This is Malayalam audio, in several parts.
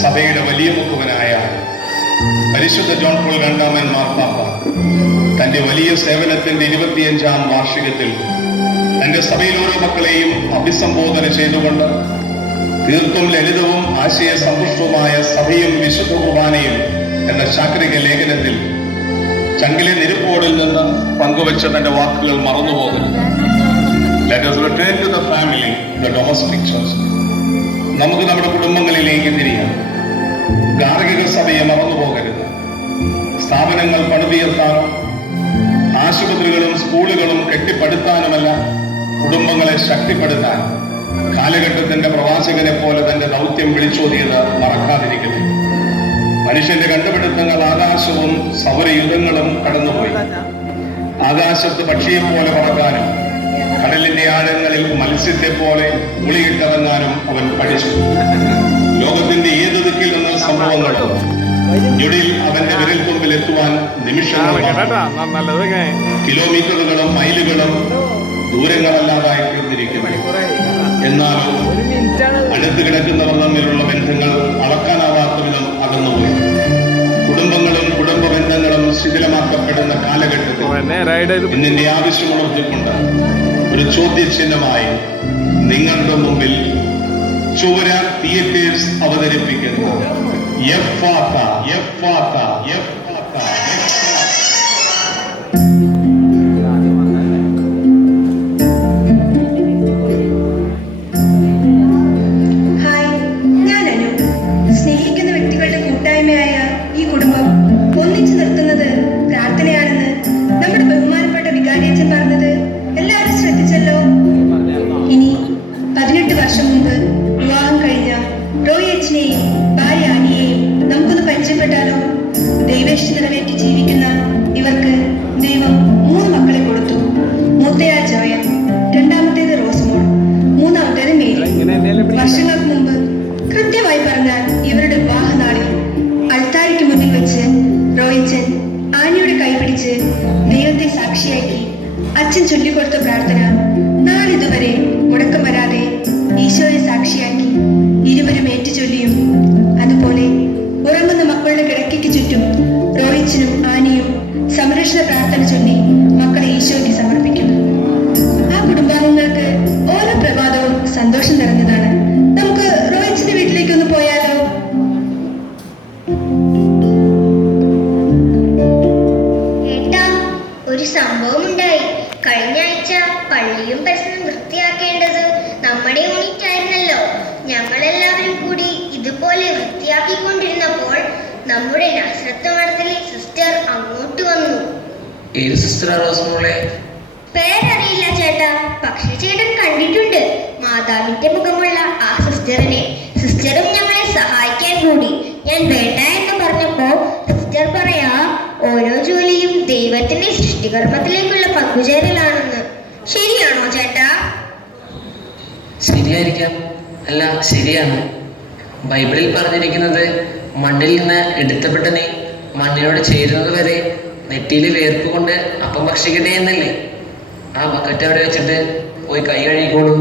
സഭയുടെ വലിയ മുഖവനായ പരിശുദ്ധ ജോൺ പോൾ രണ്ടാമൻ മാർപ്പാപ്പ തന്റെ വലിയ സേവനത്തിന്റെ 25ാം വാർഷികത്തിൽ തന്റെ സഭയിൽ ഓരോ മക്കളെയും അഭിസംബോധന ചെയ്തുകൊണ്ട് തീർത്തും ലളിതവും ആശയസമ്പുഷ്ടവുമായ സഭയും വിശുദ്ധ കുർബാനയും എന്ന ശാക്രിക ലേഖനത്തിൽ ചങ്കിലെ നിരുപ്പോടിൽ നിന്ന് പങ്കുവച്ച തന്റെ വാക്കുകൾ മറന്നുപോകരുത്. Let us return to the family, the domestic church. നമുക്ക് നമ്മുടെ കുടുംബങ്ങളിലേക്ക് തിരിയാം. ഗാർഹിക സഭയെ മറന്നുപോകരുത്. സ്ഥാപനങ്ങൾ പണിതുയർത്താനും ആശുപത്രികളും സ്കൂളുകളും കെട്ടിപ്പടുത്താനുമല്ല, കുടുംബങ്ങളെ ശക്തിപ്പെടുത്താൻ കാലഘട്ടത്തിന്റെ പ്രവാചകനെ പോലെ തന്റെ ദൗത്യം വിളിച്ചോതിയത് മറക്കാതിരിക്കട്ടെ. മനുഷ്യന്റെ കണ്ടുപിടുത്തങ്ങൾ ആകാശവും സൗരയുഗങ്ങളും കടന്നുപോയി. ആകാശത്ത് പക്ഷിയെ പോലെ പറക്കാനും കടലിന്റെ ആഴങ്ങളിൽ മത്സ്യത്തെ പോലെ ഉളിയിട്ടിറങ്ങാനും അവൻ പഠിച്ചു. ലോകത്തിന്റെ ഏത് ദിക്കിൽ നിന്ന് സംഭവങ്ങളും ഞൊടിയിൽ അവന്റെ വിരൽത്തുമ്പിൽ എത്തുവാൻ നിമിഷങ്ങൾ, കിലോമീറ്ററുകളും മൈലുകളും ദൂരങ്ങളല്ലാതായി തീർന്നിരിക്കുന്നു. എന്നാലും അടുത്ത് കിടക്കുന്നവർ തമ്മിലുള്ള ബന്ധങ്ങൾ അളക്കാനാവാത്ത വിധം അകന്നുപോയി. കുടുംബങ്ങളും കുടുംബ ബന്ധങ്ങളും ശിഥിലമാക്കപ്പെടുന്ന കാലഘട്ടത്തിൽ ഇന്നിന്റെ ആവശ്യമുണർത്തിക്കൊണ്ട് ഒരു ചോദ്യചിഹ്നമായി നിങ്ങളുടെ മുമ്പിൽ ചുവര തിയേറ്റേഴ്സ് അവതരിപ്പിക്കുന്ന എഫ്ഫാത്ത എഫ്ഫാത്ത എഫ്ഫാത്ത. നിറവേറ്റി ജീവിക്കുന്ന ഇവർക്ക് ദൈവം 3 മക്കളെ കൊടുത്തു. മൂത്തയാൾ ജോയൻ, രണ്ടാമത്തേത് റോസ്മോൾ, മൂന്നാമത്തേത് മേരി. വർഷങ്ങൾക്ക് മുമ്പ്, കൃത്യമായി പറഞ്ഞാൽ ഇവരുടെ വിവാഹനാളിൽ, അൾത്താരയ്ക്ക് മുന്നിൽ വെച്ച് റോയിച്ചൻ ആനിയുടെ കൈപിടിച്ച് ദൈവത്തെ സാക്ഷിയാക്കി അച്ഛൻ ചൊല്ലിക്കൊടുത്ത പ്രാർത്ഥന നാളിതുവരെ മുടക്കം വരാതെ ഈശോയെ സാക്ഷിയാക്കി ഇരുവരും ഏറ്റുചൊല്ലിയും. അതുപോലെ ഉറങ്ങുന്ന മക്കളുടെ കിടക്കയ്ക്ക് ചുറ്റും റോയിച്ചനും ആനിയും സംരക്ഷണ പ്രാർത്ഥന ചൊല്ലി മക്കളെ ഈശോയ്ക്ക് സമർപ്പിക്കുന്നു. ആ കുടുംബാംഗങ്ങൾക്ക് ഓരോ പ്രഭാതവും സന്തോഷം നിറഞ്ഞതാണ്. നമുക്ക് റോയിച്ചന്റെ വീട്ടിലേക്ക് ഒന്ന് പോയാലോ? ഏട്ടാ, ഒരു സംഭവം ഉണ്ടായി. കഴിഞ്ഞ ആഴ്ച പള്ളിയും പരിസരം വൃത്തിയാക്കേണ്ടത് നമ്മുടെ യൂണിറ്റ് ആയിരുന്നല്ലോ. ഞങ്ങളെല്ലാവരും കൂടി ഇതുപോലെ വൃത്തിയാക്കിക്കൊണ്ടിരുന്നപ്പോൾ നമ്മുടെ നസ്രത്ത് മഠത്തിലെ സിസ്റ്റർ അങ്ങോട്ട് വന്നു. ഏത് സിസ്റ്ററാ റോസ്മോളെ? പേരറിയില്ല ചേട്ടാ, പക്ഷെ ചേട്ടൻ കണ്ടിട്ടുണ്ട്. മാതാവിന്റെ മുഖമുള്ള ആ സിസ്റ്ററിനെ. സിസ്റ്ററും ഞങ്ങളെ സഹായിക്കാൻ കൂടി. ഞാൻ വേണ്ട എന്ന് പറഞ്ഞപ്പോ സിസ്റ്റർ പറയാ, ഓരോ ജോലിയും ദൈവത്തിന്റെ സൃഷ്ടികർമ്മത്തിലേക്കുള്ള പങ്കുചേരലാണെന്ന്. ശരിയാണോ ചേട്ടാ? ശരിയായിരിക്കാം. അല്ല, ശരിയാണ്. ബൈബിളിൽ പറഞ്ഞിരിക്കുന്നത് മണ്ണിൽ നിന്ന് എടുത്തപ്പെട്ടനെ മണ്ണിനോട് ചേരുന്നത് വരെ നെറ്റിയിലെ വേർപ്പ് കൊണ്ട് അപ്പം ഭക്ഷിക്കട്ടെ എന്നല്ലേ? ആ ബക്കറ്റ് അവിടെ വെച്ചിട്ട് പോയി കൈ കഴുകിക്കോളൂ.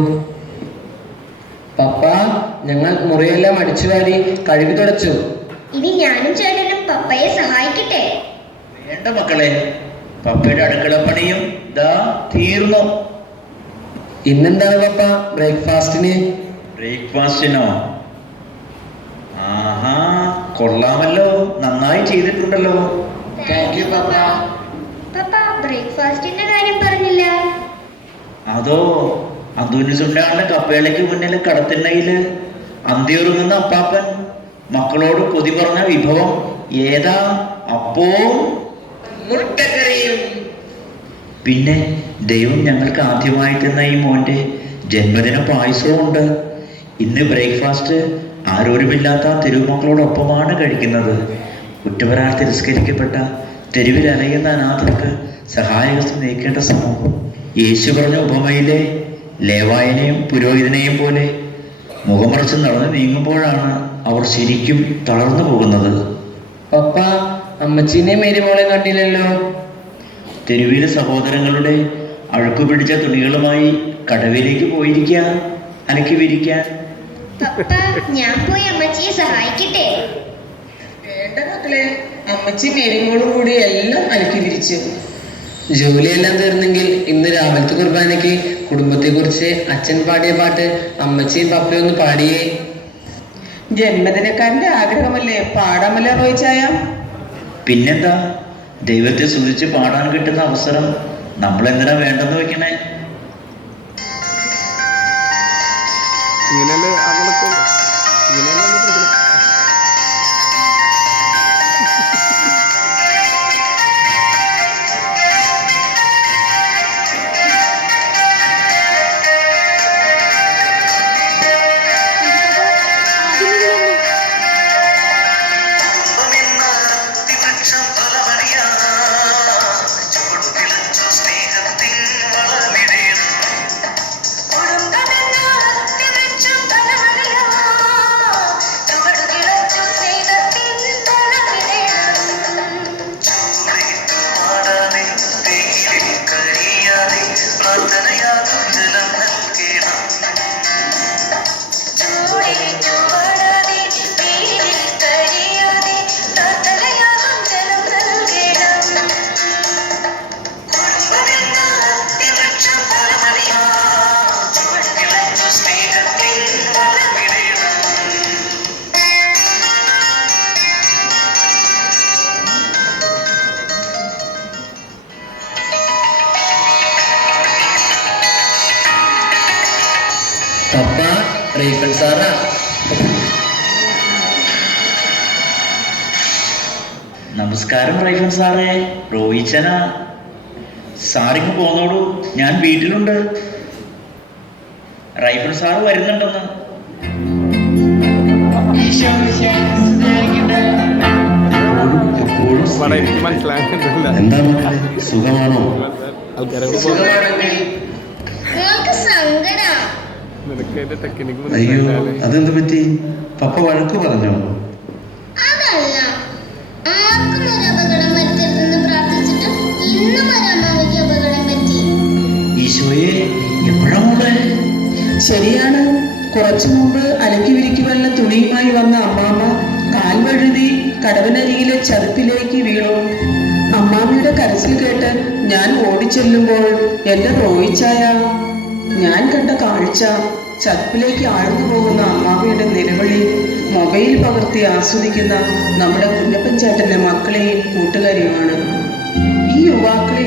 പപ്പ, ഞങ്ങൾ മുറിയെല്ലാം അടിച്ചു വാരി കഴുകി തുടച്ചു. ഇനി ഞാനും ചേട്ടനും പപ്പയെ സഹായിക്കട്ടെ? വേണ്ട മക്കളെ, പപ്പയുടെ അടുക്കളപ്പണിയും ദാ തീർന്നു. ഇന്നെന്താണ് പപ്പ ബ്രേക്ക്ഫാസ്റ്റിന്? ബ്രേക്ക്ഫാസ്റ്റിനോ? ആഹാ, കൊള്ളാമല്ലോ, നന്നായി ചെയ്തിട്ടുണ്ടല്ലോ. താങ്ക് യു പപ്പ. പപ്പ, ബ്രേക്ക്ഫാസ്റ്റിന്റെ കാര്യം പറഞ്ഞില്ല. അതോ, അന്തോനിസുണ്ടാകുന്ന കപ്പേളയ്ക്ക് മുന്നിൽ കടത്തിണ്ണയില് അന്തിയുറങ്ങുന്ന അപ്പാപ്പൻ മക്കളോട് കൊതി പറഞ്ഞ വിഭവം ഏതാ? അപ്പവും മുട്ടക്കറിയും. പിന്നെ ദൈവം ഞങ്ങൾക്ക് ആദ്യമായി തന്ന ഈ മോന്റെ ജന്മദിന പായസവും ഉണ്ട്. ഇന്ന് ബ്രേക്ക്ഫാസ്റ്റ് ആരോരുമില്ലാത്ത തെരുവുമക്കളോടൊപ്പമാണ് കഴിക്കുന്നത്. കുറ്റപരാർ തിരസ്കരിക്കപ്പെട്ട തെരുവിൽ അലയുന്ന അനാഥർക്ക് സഹായഹസ്തം നീക്കേണ്ട സമൂഹം. യേശു പറഞ്ഞ ഉപമയിലെ ലേവായനെയും പുരോഹിതനെയും പോലെ മുഖമറച്ച് നടന്നു നീങ്ങുമ്പോഴാണ് അവർ ശരിക്കും തളർന്നു പോകുന്നത്. പപ്പ, അമ്മച്ചീനെ മേരിമോളെ കണ്ടില്ലല്ലോ. തെരുവിലെ സഹോദരങ്ങളുടെ അഴുക്ക് പിടിച്ച തുണികളുമായി കടവിലേക്ക് പോയിരിക്കുക, അലക്കി വിരിക്കാൻ. പപ്പ ഞാൻ പോയി അമ്മച്ചിയെ സഹായിക്കട്ടെ? വേണ്ട മക്കളെ, അമ്മച്ചി മേരിമോളും കൂടി എല്ലാം അലക്കി വിരിച്ചു. ജോലിയെല്ലാം തീർന്നെങ്കിൽ ഇന്ന് രാവിലത്തെ കുർബാനയ്ക്ക് കുടുംബത്തെ കുറിച്ച് അച്ഛൻ പാടിയ പാട്ട് അമ്മച്ചിയും പപ്പയും ഒന്ന് പാടിയേ. ജന്മദിനക്കാരന്റെ ആഗ്രഹമല്ലേ, പാടാമല്ലോ റോയിച്ചായ. പിന്നെന്താ, ദൈവത്തെ സ്തുതിച്ച് പാടാൻ കിട്ടുന്ന അവസരം നമ്മൾ എന്തിനാ വേണ്ടെന്ന് വെക്കണേ? ഇങ്ങനെയല്ലേ അങ്ങനത്തെ ഇങ്ങനെയല്ലേ പപ്പ റീഫൻ സാറാ. നമസ്കാരം റൈഫൻ സാറേ, റോയിച്ചനാ. സാറിങ്ങ് പോന്നോളൂ, ഞാൻ വീട്ടിലുണ്ട്. റൈഫൻ സാറ് വരുന്നുണ്ടെന്ന്. എനിക്ക് മനസ്സിലാകുന്നില്ല. എന്താണ് സുഖമാണോ? ആൾക്കാരെ സുഖമാണെങ്കിൽ നിങ്ങൾക്ക് സങ്കടാ? നിനക്ക് അതിന്റെ ടെക്നിക്ക് അയ്യോ, മനസ്സിലായില്ലേ? അതെന്ത് പറ്റി? പപ്പ വഴക്ക് പറഞ്ഞോ? അതല്ല, ആർക്കും ഒരു അപകടം പറ്റരുതെന്ന് പ്രാർത്ഥിച്ചിട്ട് ഇന്നും ഒരു അമ്മാവിക്ക് അപകടം പറ്റി. ഈശോയെ, എപ്പോഴാ മോളെ? ശരിയാണ്, കുറച്ചു മുമ്പ് അലക്കി വിരിക്കുവെന്ന തുണിയുമായി വന്ന അമ്മാമ്മ കാൽ വഴുതി കടവിനരികിലെ ചതുപ്പിലേക്ക് വീണു. അമ്മാമ്മയുടെ കരച്ചിൽ കേട്ട് ഞാൻ ഓടിച്ചെല്ലുമ്പോൾ എന്റെ റോയിച്ചായ, ഞാൻ കണ്ട കാഴ്ച ചതുപ്പിലേക്ക് ആഴ്ന്നു പോകുന്ന അമ്മാമ്മയുടെ നിലവിളി മൊബൈൽ പകർത്തി ആസ്വദിക്കുന്ന നമ്മുടെ കുഞ്ഞപ്പൻ ചേട്ടന്റെ മക്കളെയും കൂട്ടുകാരെയുമാണ്. ഈ യുവാക്കളെ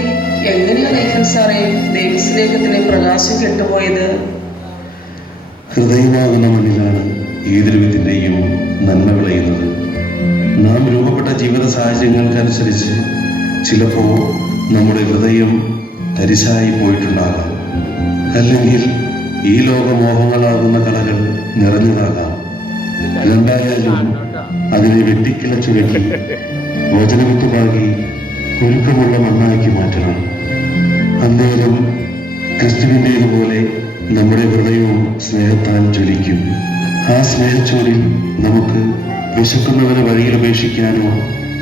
എങ്ങനെയാണ് റൈഫൻ സാറേ ദൈവസ്നേഹത്തിന് പ്രകാശം കെട്ടുപോയത്? ഹൃദയമാകുന്ന മണ്ണിലാണ് ഏതൊരു വിധത്തിന്റെയും നന്മ വിളയുന്നത്. നാം രൂപപ്പെട്ട ജീവിത സാഹചര്യങ്ങൾക്കനുസരിച്ച് ചിലപ്പോൾ നമ്മുടെ ഹൃദയം തരിശായി പോയിട്ടുണ്ടാകാം, അല്ലെങ്കിൽ ഈ ലോകമോഹങ്ങളാകുന്ന കളകൾ നിറഞ്ഞതാകാം. രണ്ടായാലും അതിനെ വെട്ടിക്കിളച്ചു വെട്ടി വചനവിത്തുപാകി ഒരുക്കമുള്ള മണ്ണാക്കി മാറ്റണം. അന്നേരം ക്രിസ്തുവിൻ്റേതുപോലെ നമ്മുടെ ഹൃദയവും സ്നേഹത്താൽ ജ്വലിക്കും. ആ സ്നേഹച്ചോരിൽ നമുക്ക് വിശക്കുന്നവരെ വഴിയിൽ ഉപേക്ഷിക്കാനോ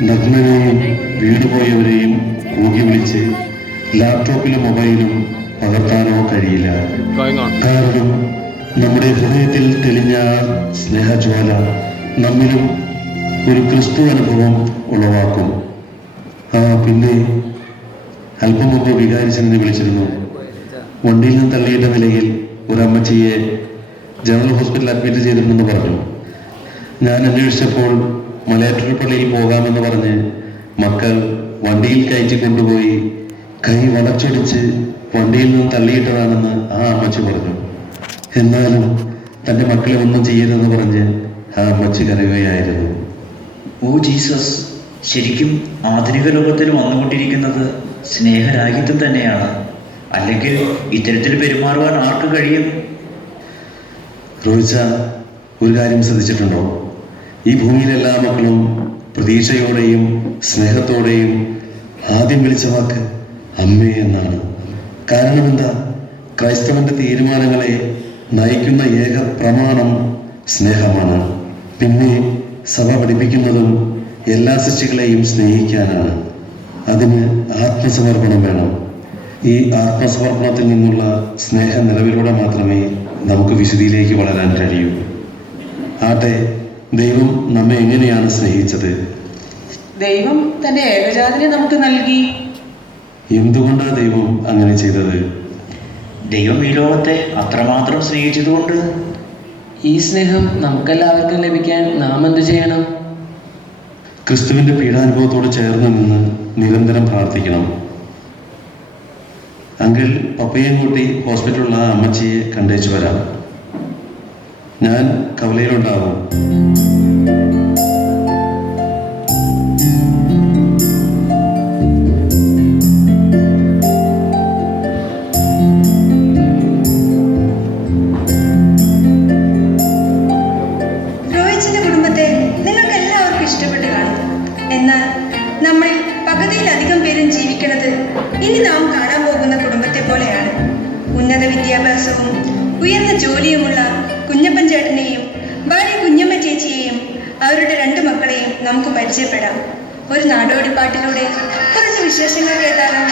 നഗ്നനെയും വീണുപോയവരെയും കൂകി വിളിച്ച് ലാപ്ടോപ്പിലും മൊബൈലും പകർത്താനോ കഴിയില്ല. കാരണം നമ്മുടെ ഹൃദയത്തിൽ തെളിഞ്ഞ സ്നേഹജ്വാല നമ്മിലും ഒരു ക്രിസ്തു അനുഭവം ഉളവാക്കും. പിന്നെ അല്പം മുമ്പ് വികാരിച്ചെന്ന് വിളിച്ചിരുന്നു. വണ്ടിയിൽ നിന്ന് തള്ളിയിട്ട നിലയിൽ ഒരു അമ്മച്ചിയെ ജനറൽ ഹോസ്പിറ്റലിൽ അഡ്മിറ്റ് ചെയ്തിട്ടുണ്ടെന്ന് പറഞ്ഞു. ഞാൻ അന്വേഷിച്ചപ്പോൾ മലയാറ്റൂർ പള്ളിയിൽ പോകാമെന്ന് പറഞ്ഞ് മക്കൾ വണ്ടിയിൽ കയറ്റി കൊണ്ടുപോയി കൈ വളച്ചൊടിച്ച് വണ്ടിയിൽ നിന്ന് തള്ളിയിട്ടതാണെന്ന് ആ അമ്മച്ചി പറഞ്ഞു. എന്നാലും തൻ്റെ മക്കളെ ഒന്നും ചെയ്യരുതെന്ന് പറഞ്ഞ് ആ അമ്മച്ചി കരയുകയായിരുന്നു. ഓ ജീസസ്, ശരിക്കും ആധുനിക ലോകത്തിൽ വന്നുകൊണ്ടിരിക്കുന്നത് സ്നേഹരാഹിത്യം തന്നെയാണ്. അല്ലെങ്കിൽ ഇത്തരത്തിൽ പെരുമാറുവാൻ ആർക്ക് കഴിയും? റോയിച്ച, ഒരു കാര്യം ശ്രദ്ധിച്ചിട്ടുണ്ടോ? ഈ ഭൂമിയിലെ എല്ലാ മക്കളും പ്രതീക്ഷയോടെയും സ്നേഹത്തോടെയും ആദ്യം വിളിച്ച വാക്ക് അമ്മേ എന്നാണ്. കാരണം എന്താ? ക്രൈസ്തവന്റെ തീരുമാനങ്ങളെ നയിക്കുന്ന ഏക പ്രമാണം സ്നേഹമാണ്. പിന്നെ സഭ പഠിപ്പിക്കുന്നതും എല്ലാ സൃഷ്ടികളെയും സ്നേഹിക്കാനാണ്. അതിന് ആത്മസമർപ്പണം വേണം. ഈ ആത്മസമർപ്പണത്തിൽ നിന്നുള്ള സ്നേഹ നിലവിലൂടെ മാത്രമേ നമുക്ക് വിശുദ്ധിയിലേക്ക് വളരാൻ കഴിയൂ. ആട്ടെ, ദൈവം നമ്മെ എങ്ങനെയാണ് സ്നേഹിച്ചത്? ദൈവം തന്റെ ഏകജാതനെ നമുക്ക് നൽകി. എന്തുകൊണ്ടാണ് ദൈവം അങ്ങനെ ചെയ്തത്? ദൈവം ഈ ലോകത്തെ അത്രമാത്രം സ്നേഹിച്ചതുകൊണ്ട്. ഈ സ്നേഹം നമുക്കെല്ലാവർക്കും ലഭിക്കാൻ നാം എന്തു ചെയ്യണം? ക്രിസ്തുവിന്റെ പീഡാനുഭവത്തോട് ചേർന്ന് നിന്ന് നിരന്തരം പ്രാർത്ഥിക്കണം. അങ്കിൾ പപ്പയും കൂട്ടി ഹോസ്പിറ്റലിലുള്ള ആ അമ്മച്ചിയെ കണ്ടേച്ചു വരാം. ഞാൻ കവലയിലുണ്ടാവും. റോയിച്ചിന്റെ കുടുംബത്തെ നിങ്ങൾക്ക് എല്ലാവർക്കും ഇഷ്ടപ്പെട്ട് കാണും. എന്നാൽ നമ്മൾ പകുതിയിലധികം പേരും ജീവിക്കുന്നത് ഇനി നാം കാണാൻ പോകുന്ന കുടുംബത്തെ പോലെയാണ്. ഉന്നത വിദ്യാഭ്യാസവും ഉയർന്ന ജോലിയുമുള്ള കുഞ്ഞപ്പൻ ചേട്ടനെയും ഭാര്യ കുഞ്ഞമ്മ ചേച്ചിയെയും അവരുടെ 2 മക്കളെയും നമുക്ക് പരിചയപ്പെടാം. ഒരു നാടോടി പാട്ടിലൂടെ കുറച്ച് വിശേഷങ്ങൾ കേട്ടാലോ?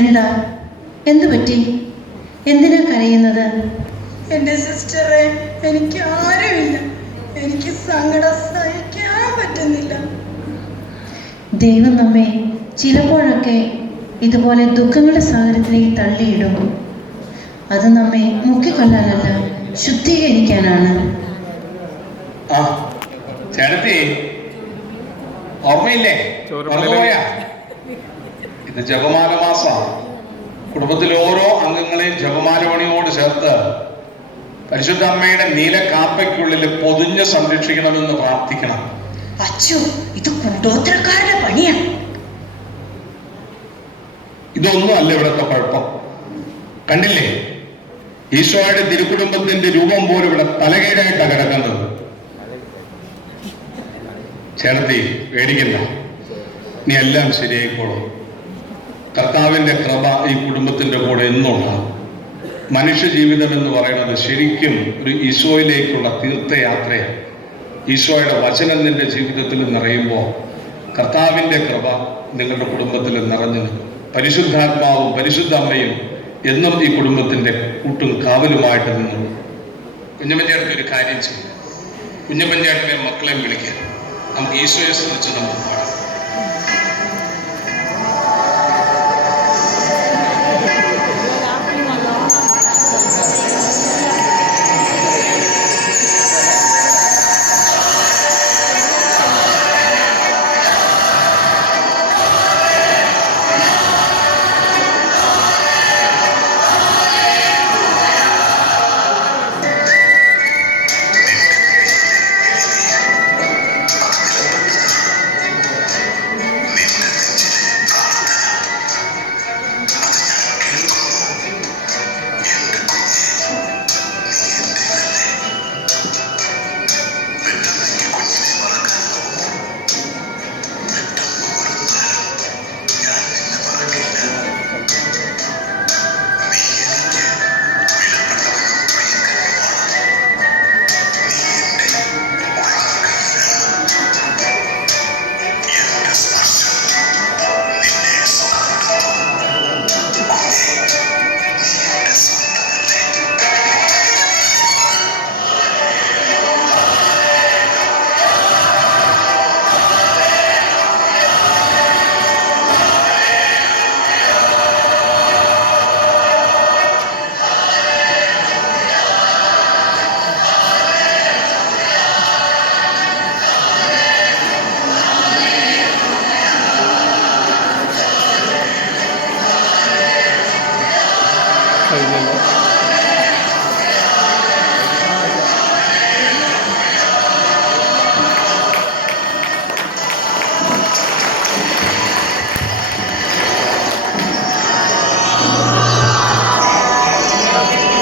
എന്താ? എന്തു പറ്റി? എന്തിനാ കരയുന്നത്? എന്റെ സിസ്റ്ററെ, എനിക്ക് ആരുമില്ല. എനിക്ക് സങ്കടം സഹിക്കാൻ പറ്റുന്നില്ല. ദൈവം നമ്മെ ചിലപ്പോഴൊക്കെ ഇതുപോലെ ദുഃഖങ്ങളുടെ സാഗരത്തിലേക്ക് തള്ളിയിടും. അത് നമ്മെ മുക്കിക്കൊല്ലാനല്ല, ശുദ്ധീകരിക്കാനാണ്. ആ ചേട്ടത്തി, ഓർമ്മയില്ലേ? ഇത് ജപമാല മാസമാണ്. കുടുംബത്തിലെ ഓരോ അംഗങ്ങളെയും ജപമാല പണിയോട് ചേർത്ത് പരിശുദ്ധ അമ്മയുടെ നീല കാപ്പയ്ക്കുള്ളിൽ പൊതിഞ്ഞ് സംരക്ഷിക്കണമെന്ന് പ്രാർത്ഥിക്കണം. അച്ഛോ, ഇത് കൂട്ടോത്രക്കാരുടെ പണിയാണ്. ഇതൊന്നും അല്ല ഇവിടുത്തെ കുഴപ്പം. കണ്ടില്ലേ, ഈശോയുടെ തിരുക്കുടുംബത്തിന്റെ രൂപം പോലും ഇവിടെ തലകീഴായിട്ടാണ് കിടക്കുന്നത്. ചേർത്തി പേടിക്കണ്ട, നീ എല്ലാം ശരിയായിക്കോളും. കർത്താവിന്റെ കൃപ ഈ കുടുംബത്തിന്റെ കൂടെ എന്നുണ്ടാകും. മനുഷ്യ ജീവിതം എന്ന് പറയുന്നത് ശരിക്കും ഒരു ഈശോയിലേക്കുള്ള തീർത്ഥയാത്രയാണ്. ഈശോയുടെ വചനം നിന്റെ ജീവിതത്തിൽ നിറയുമ്പോൾ കർത്താവിന്റെ കൃപ നിങ്ങളുടെ കുടുംബത്തിൽ നിറഞ്ഞു നിൽക്കും. പരിശുദ്ധാത്മാവും പരിശുദ്ധ അമ്മയും എന്നും ഈ കുടുംബത്തിന്റെ കൂട്ടും കാവലുമായിട്ട് നിന്നു. കുഞ്ഞമ്മൻ്റെ ഒരു കാര്യം ചെയ്യും, കുഞ്ഞമ്മൻ്റെ മക്കളെയും വിളിക്കാം, നമുക്ക് ഈശോയെ സ്തുതിച്ച് നമുക്ക് പാടാം.